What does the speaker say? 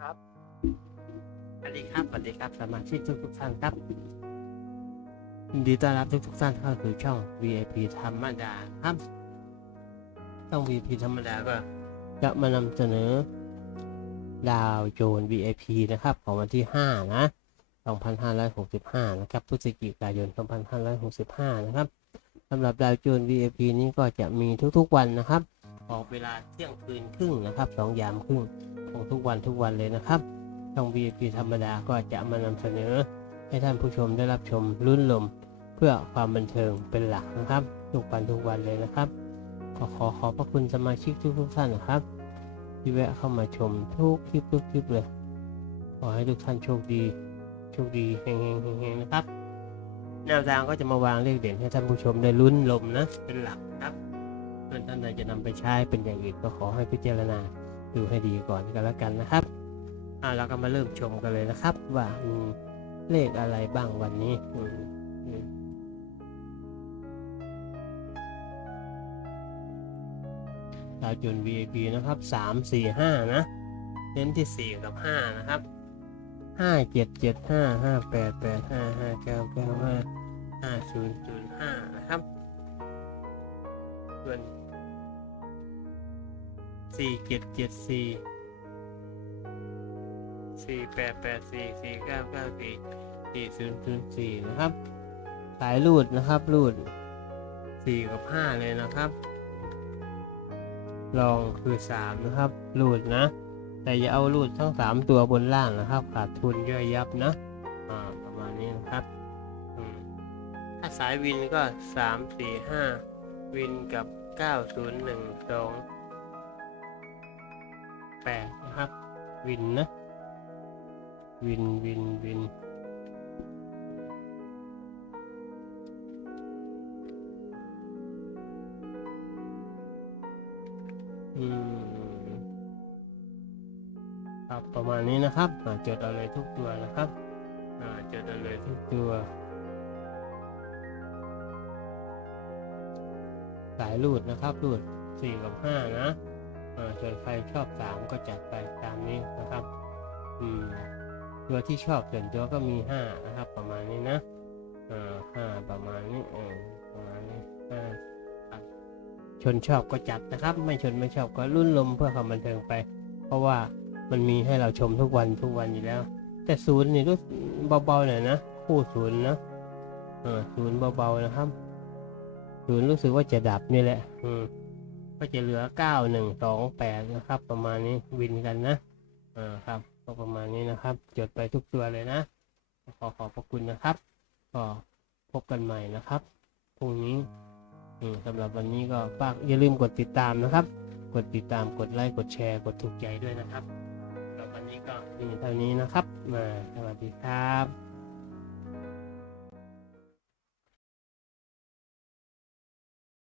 ครับสวัสดีครับสวัสดีครับสมาชิกทุกทุกท่านครับยินดีต้อนรับทุกทุกท่านเข้าสู่ช่อง VIP ธรรมดาครับช่อง VIP ธรรมดาก็จะมานำเสนอ ดาวโจน VIP นะครับ ของวันที่ 5 นะ 2565 นะครับพฤศจิกายน 2565 นะครับสำหรับดาวโจน VIP นี้ก็จะมีทุกๆวันนะครับ ออกเวลาเที่ยงคืนครึ่งนะครับสองยามครึ่ง ของทุกวันทุกวันเลยนะครับช่อง VIP ธรรมดาก็จะมานำเสนอ ให้ท่านผู้ชมได้รับชมรุ่นลม เพื่อความบันเทิงเป็นหลักนะครับทุกวันทุกวันเลยนะครับก็ขอขอบพระคุณสมาชิกทุกทุกท่านนะครับ ที่แวะเข้ามาชมทุกคลิปทุกคลิปเลย ขอให้ทุกท่านโชคดีโชคดีเฮงเฮงเฮงเฮงนะครับแนวทางก็จะมาวางเลขเด่นให้ท่านผู้ชมได้ลุ้นลมนะเป็นหลักครับเพื่อนท่านใดจะนำไปใช้เป็นอย่างอื่นก็ขอให้พิจารณา ดูให้ดีก่อนกันแล้วกันนะครับอ่าเราก็มาเริ่มชมกันเลยนะครับ ว่ามีเลขอะไรบ้างวันนี้ดาวจุน VIP นะครับสามสี่ห้านะ เน้นที่สี่กับห้านะครับห้าเจ็ดเจ็ดห้าห้าแปดแปดห้าห้าเก้าเก้าห้าห้าศูนย์ศูนย์ห้านะครับส่วน สี่เจ็ดเจ็ดสี่สี่แปดแปดสี่สี่เก้าเก้าสี่สี่ศูนย์ศูนย์สี่นะครับ สายรูดนะครับรูดสี่กับห้าเลยนะครับ ลองคือสามนะครับรูดนะ แต่อย่าเอารูดทั้งสามตัวบนล่างนะครับ ขาดทุนย่อยยับนะอ่าประมาณนี้นะครับถ้าสายวินก็สามสี่ห้าวินกับเก้าศูนย์หนึ่งสอง แปดนะครับ วินนะ วิน วิน วิน อืม ครับประมาณนี้นะครับอ่าจดเอาเลยทุกตัวนะครับอ่าจดเอาเลยทุกตัวสายรูดนะครับรูดสี่กับห้านะ ส่วนใครชอบสามก็จัดไปตามนี้นะครับ อืมตัวที่ชอบส่วนตัวก็มีห้านะครับ ประมาณนี้นะอ่าห้าประมาณนี้เออประมาณนี้ห้าชนชอบก็จัดนะครับ ไม่ชนไม่ชอบก็รุ่นลมเพื่อความบันเทิงไป เพราะว่ามันมีให้เราชมทุกวันทุกวันอยู่แล้ว แต่ศูนย์นี่รู้เบาๆหน่อยนะคู่ศูนย์นะเออศูนย์เบาๆนะครับศูนย์รู้สึกว่าจะดับนี่แหละ อืม ก็จะเหลือเก้าหนึ่งสองแปดนะครับ ประมาณนี้วินกันนะอ่าครับก็ประมาณนี้นะครับ จดไปทุกตัวเลยนะ ขอขอบพระคุณนะครับ ก็พบกันใหม่นะครับพรุ่งนี้อืมสำหรับวันนี้ก็ฝากอย่าลืมกดติดตามนะครับ กดติดตามกดไลค์กดแชร์กดถูกใจด้วยนะครับสำหรับวันนี้ก็มีเท่านี้นะครับมาสวัสดีครับ